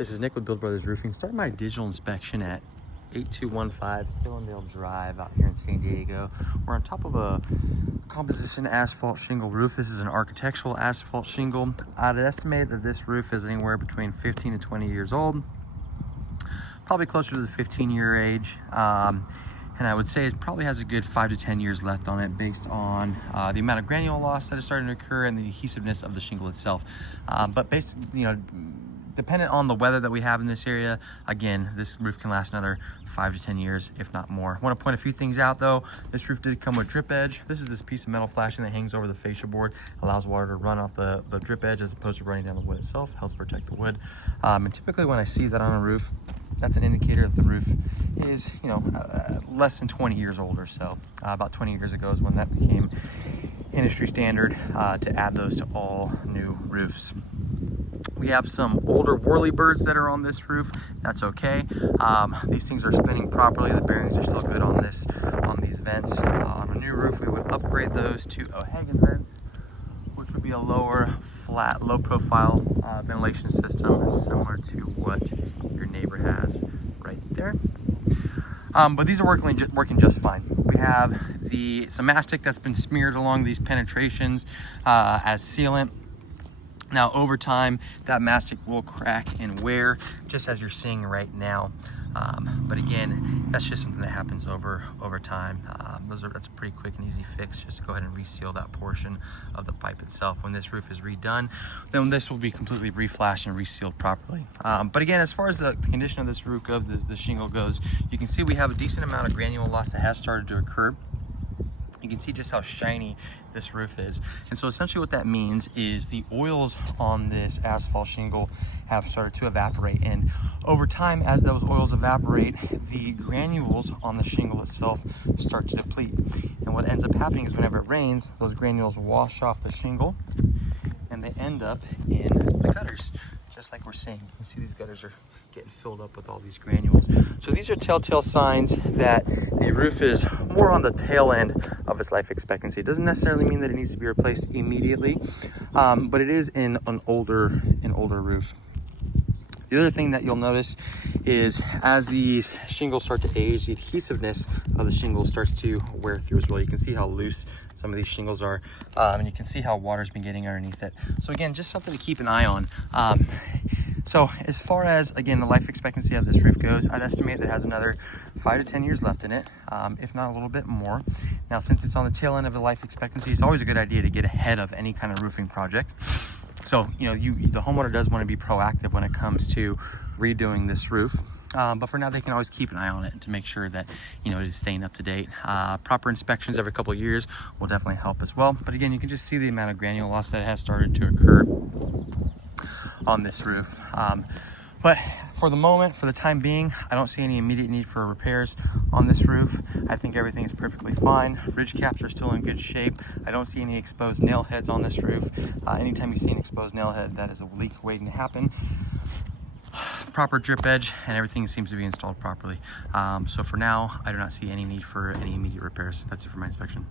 This is Nick with Build Brothers Roofing. Start my digital inspection at 8215 Hillandale Drive out here in San Diego. We're on top of a composition asphalt shingle roof. This is an architectural asphalt shingle. I'd estimate that this roof is anywhere between 15 to 20 years old, probably closer to the 15-year age. And I would say it probably has a good 5 to 10 years left on it based on the amount of granule loss that is starting to occur and the adhesiveness of the shingle itself. But basically, dependent on the weather that we have in this area, again, this roof can last another 5 to 10 years, if not more. I want to point a few things out though. This roof did come with drip edge. This is this piece of metal flashing that hangs over the fascia board, allows water to run off the drip edge as opposed to running down the wood itself, helps protect the wood. And typically when I see that on a roof, that's an indicator that the roof is, less than 20 years old or so. About 20 years ago is when that became industry standard to add those to all new roofs. We have some older whirlybirds that are on this roof. That's okay. These things are spinning properly. The bearings are still good on these vents. On a new roof, we would upgrade those to O'Hagan vents, which would be a lower, flat, low-profile ventilation system, similar to what your neighbor has right there. But these are working just fine. We have some mastic that's been smeared along these penetrations as sealant. Now, over time, that mastic will crack and wear, just as you're seeing right now. But again, that's just something that happens over time. That's a pretty quick and easy fix. Just go ahead and reseal that portion of the pipe itself. When this roof is redone, then this will be completely reflashed and resealed properly. But again, as far as the condition of this roof of the shingle goes, you can see we have a decent amount of granule loss that has started to occur. You can see just how shiny this roof is. And so essentially what that means is the oils on this asphalt shingle have started to evaporate. And over time, as those oils evaporate, the granules on the shingle itself start to deplete. And what ends up happening is whenever it rains, those granules wash off the shingle and they end up in the gutters, just like we're seeing. You can see these gutters are getting filled up with all these granules. So these are telltale signs that the roof is more on the tail end of its life expectancy. It doesn't necessarily mean that it needs to be replaced immediately, but it is in an older roof. The other thing that you'll notice is as these shingles start to age, the adhesiveness of the shingle starts to wear through as well. You can see how loose some of these shingles are, and you can see how water's been getting underneath it. So again, just something to keep an eye on. So as far as, again, the life expectancy of this roof goes, I'd estimate that it has another 5 to 10 years left in it, if not a little bit more. Now, since it's on the tail end of the life expectancy, it's always a good idea to get ahead of any kind of roofing project. So, the homeowner does want to be proactive when it comes to redoing this roof. But for now, they can always keep an eye on it to make sure that, it is staying up to date. Proper inspections every couple of years will definitely help as well. But again, you can just see the amount of granule loss that has started to occur on this roof. But for the moment, for the time being, I don't see any immediate need for repairs on this roof. I think everything is perfectly fine. Ridge caps are still in good shape. I don't see any exposed nail heads on this roof. Anytime you see an exposed nail head, that is a leak waiting to happen. Proper drip edge and everything seems to be installed properly. So for now, I do not see any need for any immediate repairs. That's it for my inspection.